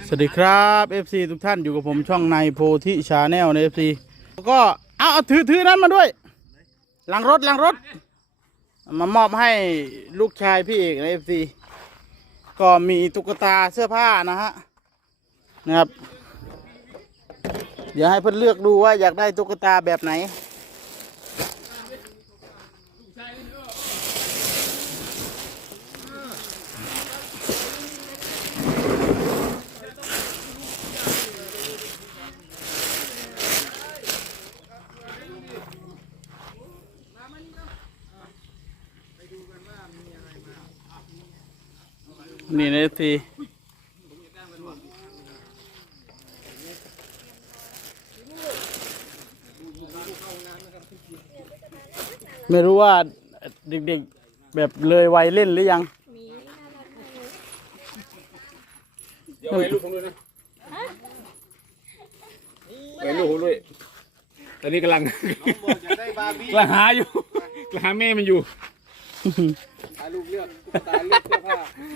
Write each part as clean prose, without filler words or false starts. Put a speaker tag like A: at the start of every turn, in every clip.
A: สวัสดีครับ FC ทุกท่านอยู่กับผมช่องในโพธิชาแนลใน FC แล้วก็เอาถือนั้นมาด้วยหลังรถมามอบให้ลูกชายพี่เอกใน FC ก็มีตุ๊กตาเสื้อผ้านะครับเดี๋ยวให้เพื่อนเลือกดูว่าอยากได้ตุ๊กตาแบบไหนนี่นะทีไม่รู้ว่าเด็กๆแบบเลยวัยเล่นหรือยัง
B: เดี๋ยวไปลูกผมด้วยนะไปลูกผมด้วยตอนนี้กำลังหาอยู่กำลังหาแม่มันอยู่ตาลูกเลือกตาเลือกเสื้อผ้า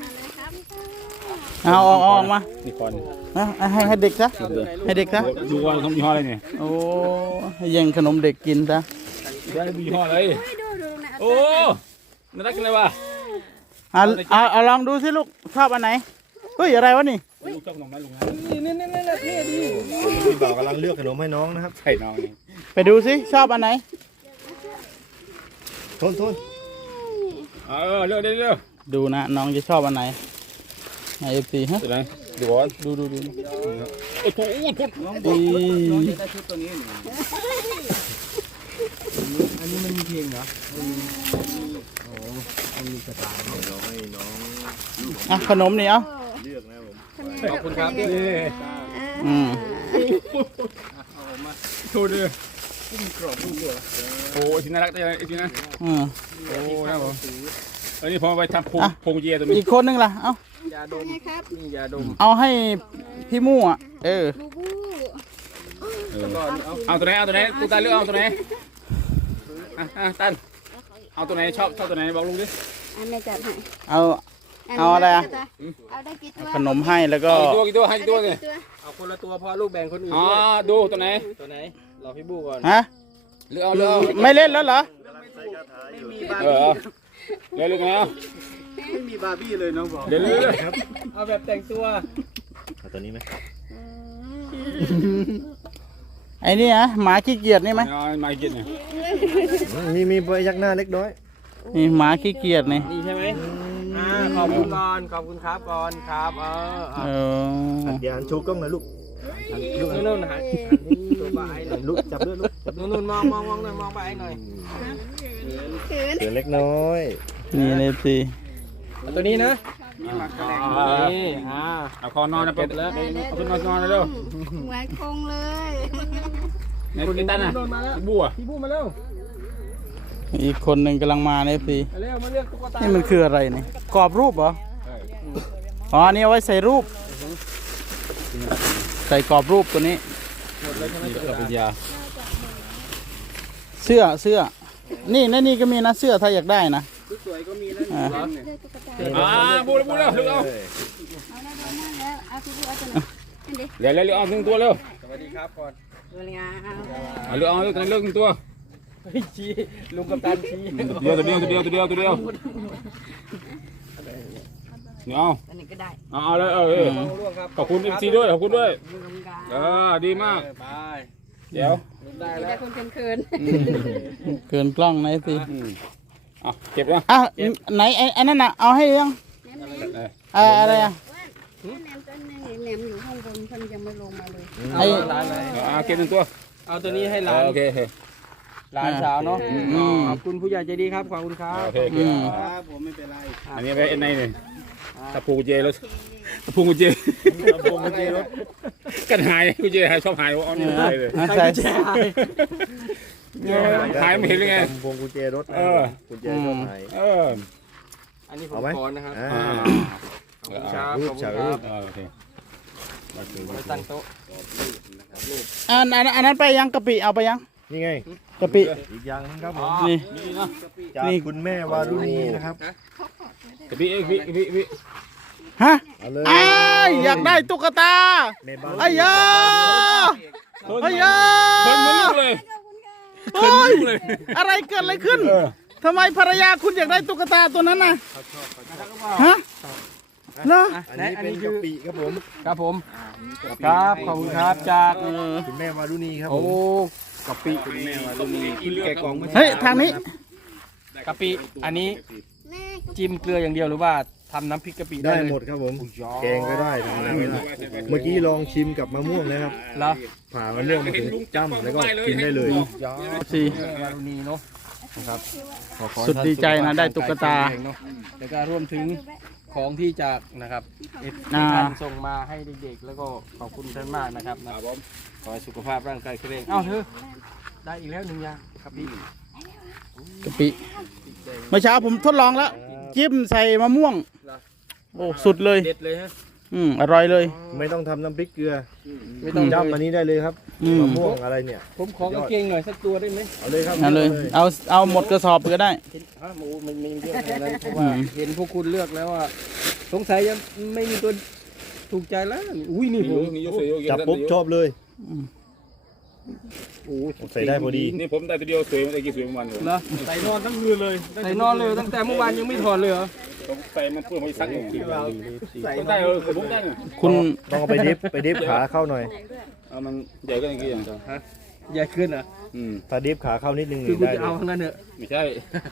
A: เอาออกมา
B: นี่คอน
A: ให้เด็กซะให้เด็กซะ
B: ดูว่าเขามีห้ออะไรเนี่ย
A: โอ้ให้แย่งขนมเด็กกินซะ
B: ได้มีห้ออะไรโอ้น่ารักจังเลยวะ
A: เอาลองดูสิลูกชอบอันไหนเฮ้ยอะไรวะนี่
B: ลูกชอบขนมไหมลุงนะ
C: นี่พี่บ่าวกำลังเลือกขนมให้น้องนะครับ
B: ใช่น้อง
A: ไปดูสิชอบอันไหน
C: ทน
B: เลือกได้เลือก
A: ดูนะน้องจะชอบอันไหนไอเอฟซีฮะ
B: ไหนดูก่อน
A: ดู
B: โอ้โห
A: น้อง
C: จะได้ชุดตัวนี้อันนี้มันมีเพลงเหรอโอ้มันมีกระต่ายน้องให้น้อง
A: ขนมนี่เอา
C: เลือกนะผม
B: ขอบคุณครับนี่โชว์ด้วยกรอบลูกด้วยโอ้ทีน่ารักจังเลยทีนะโอ้นะผมอันนี้ผมไปทำพงเยตัวนี้
A: อีกคนนึงล่ะเอา
C: ยาดมนี่ยาดม
A: เอาให้พี่มู่อ่ะ
B: เอาตัวไหนกูตาเลือกเอาตัวไหนตันเอาตัวไหนชอบตัวไหนบอกลุงดิ
D: อันนี้จัดให้
A: เอาอะไรอ่ะ
D: เอาได้กี่ตัว
A: ขนมให้แล้วก็
B: กี่ตัวให้กี่ตัวเนี่ย
C: เอาคนละตัวพอลูกแบ่งคนอื่น
B: ดูตัวไหน
C: รอพี่บูก่อน
B: เลือก
A: ไม่เล่นแล้วเหรอ
B: เลือกไง
C: ไม่มีบาร์บี้เลยน้องบอก
B: เลือก
C: ครับเอาแบบแต่งตัว
A: เอาตัวนี้ไหมไอ้นี่หมาขี้เกียจนี่ไหม
B: หมาขี้เกียจเนี่ย
C: มีใบยักหน้าเล็กน้อย
A: นี่หมาขี้เกียจนี่
C: ใช่ไหมขอบคุณก่อนขอบคุณครับก่อนครับเดี๋ยวชูกล้องหน่อยลูกนู่นนะฮะตัวใบลูกจับเลือดลูกนู่นมองหน่อยมองใบหน่อยเสือเล็กน้อย
A: นี่เลยสิ
C: ตัวนี้นะ
B: นี่เอาคอนอนนะเปิดแล้วเอาตัวนอนเลยเร็ว
D: เหมือนคงเลย
B: ไหนคุณกินตันอ่ะพี่บูมาเร็ว
A: อีกคนหนึ่งกำลังมาเนี่ยสินี่มันคืออะไรนี่กรอบรูปเหรออ๋อนี่เอาไว้ใส่รูปใส่กรอบรูปตัวนี้เสื้อนี่ก็มีนะเสื้อถ้าอยากได้นะ
C: สวยก็มีนะ
B: บูแล้วเดี๋ยวเอาหนึ่งตัวเร็ว
C: สวัสดีครับก่อน
B: เลือกเอาหนึ่งตัว
C: ชี้ลุงกับตันชี้
B: ตัวเดียวเดี๋ยว
D: อันนี้ก็ได้
B: เอาเลยขอบคุณMCด้วยขอบคุณด้วยดีมากเดี๋ยว
D: ได้คนเขิน
A: เกินกล้องไหนสิ
B: เก็บแล้ว
A: ไหนไอ้นั่นน่ะเอาให้ยังอะไร
D: แหนมอยู่ห้องบนเพิ่นยังไม่ลงมาเลย
B: เก็บหนึ่งตัว
C: เอาตัวนี้ให้หลาน
B: โอเค
C: หลานสาวเนาะขอบคุณผู้ใหญ่ใจดีครับขอบคุณครับผมไม่เป็นไร
B: อันนี้ไปในเนี่ยตะปูกุญแจรถตะปูกุญแจรถกันหายกุญแจหายชอบหายเอานี่ไปเลย
A: ใช่
B: หายไม่เห็นเลยไง
C: พวงกุญแจรถกุญแจชอบหายอันนี้ผมขอนะครับรูป
B: โอเค
C: ไปตั้งโต๊ะ
A: อันนั้นไปยังกะปิเอาไปยัง
C: นี่ไง
A: กะปิ
C: อีกอย่างครับผม
A: นี่
C: จากคุณแม่วารุณีนะครับ
B: กะปิ
A: ฮะ
C: เอาเลย
A: อ้ายอยากได้ตุ๊กตา
C: แม่บ้าน
A: อ้ายาอ้ายา
B: เพิ่นเหมือนลูกเลย
A: โอ้ยอะไรเกิดอะไรขึ้นทำไมภรรยาคุณอยากได้ตุ๊กตาตัวนั้นน่ะฮะเหรอ
C: อันนี้เป็นกะปิครับผม
E: ครับผมครับขอบคุณครับจาก
C: คุณแม่มารุณีครับผ
E: โอ้
C: ม
E: กะปิ
B: คุณแม่ว่าลูกมีขึ้นแกะกล่องมา
A: เฮ้ยทางนี้
E: กะปิอันนี้
D: แม่ก็
E: จิ้มเกลืออย่างเดียวหรือว่าทำน้ำพริกกะปิได้
C: ได้
E: เลย
C: หมดครับผม แกงก็ได้ทำอะไรก็ได้เมื่อกี้ลองชิมกับมะม่วงนะครับ
E: เหรอ
C: ผ่ามะม่วงมาถึงจ้ำแล้วก็กินได้เลย
E: ยอ
A: สี่
E: วารุณีเนาะนะครับขอ
A: สุดดีใจนะได้ตุ๊กตา
E: แข็งเนาะแล้วก็รวมถึงของที่จากนะครับที่
A: อ่า
E: ท่านส่งมาให้เด็กๆแล้วก็ขอบคุณท่านมากนะครับนะขอให้สุขภาพร่างกายแข็งแรงเอ้าเธอได้อีกแล้วหนึ่งอย่างครับพี่
A: กะปิเมื่อเช้าผมทดลองแล้ว จิ้มใส่มะม่วง โอ้สุดเลย
E: เด็ดเลยฮะ
A: อร่อยเลย
C: ไม่ต้องทำน้ำพริกเกลือ
E: ไม่ต้อง
C: จ้ำอันนี้ได้เลยครับ
A: อืม
C: มะม่วงอะไรเนี่ย
E: ผมขอกางเกงหน่อยสักตัวได้ไหม
C: เอาเลยครับ
A: เอาเลย เอาหมดกระสอบก็ได้
E: เห็นฮะหมูมันมีเยอะขนาดนั้นเพราะว่าเห็นพวกคุณเลือกแล้วว่าสงสัยยังไม่มีตัวถูกใจแล้วอุ้ยนี่ผม
C: จับปุ๊บชอบเลย
E: โอ้
C: ใส่ได้พอดี
B: นี่ผมได้ตัวเดียวสวยมันได้กี่สวยมันเลย
E: เหรอใส่นอนทั้งคืนเลยใส่นอนเลยตั้งแต่เมื่อวานยังไม่ถอดเลยเหรอ
B: ผมใส่มันเพื่อไม่ซักอย่างผมได้ผมได้
A: คุณ
C: ต้องเอาไปดิฟขาเข้าหน่อย
B: เอามันใหญ่ก็อย่างนี้อย่างเดียว
E: ใหญ่ขึ้นเหรอ
C: ถ้าดิฟขาเข้านิดนึง
E: คือคุณ
C: ได้
E: จะ
C: เล
E: เอา
C: ย
E: ทั้งนั้นเถอะ
B: ไม่ใช่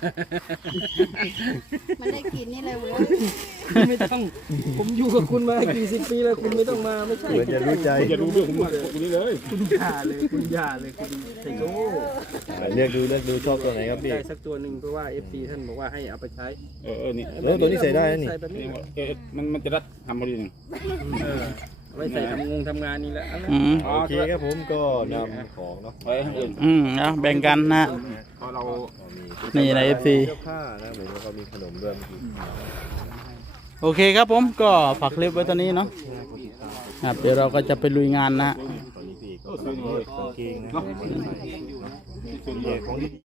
D: มันได้กินนี่เลยเว้ย
E: ไม่ต้องผมอยู่กับคุณมากี่สิบปีแล้วคุณไม่ต้องมาไม่ใช่
C: เหมือนจะรู้ใจ
B: จะรู้เรื่องผมคนนี้เลย
E: คุณอย่าเลยคุณอย่าเลยคุณไทโก้
C: เลือกดูชอบตัวไหนครับพี่
E: ได้สักตัวหนึ่งเพราะว่า FC ท่านบอกว่าให้เอาไปใช้
B: นี่
C: แล้วตัวนี้ใส่ได้นะนี่
E: ใส่แบบนี้
B: มันจะรัดทำพอดีหนึ่ง
E: เอาไว้ใส่ทำงานนี่แหละ
A: อืม
C: โอเคครับผมก็นำของเนาะ
B: ไว้ให้อื่น
A: เอาแบ่งกันนะ
B: พอเรา
A: นี่ใน FC
C: เสื้อผ้านะเหมือนว่าเขามีขนมด้วยเมื่อกี้
A: โอเคครับผมก็ฝากคลิปไว้ตอนนี้เนาะครับเดี๋ยวเราก็จะไปลุยงานนะ
C: ตอนนี้พี่ก็กำลังเลือกกางเกงนะของดี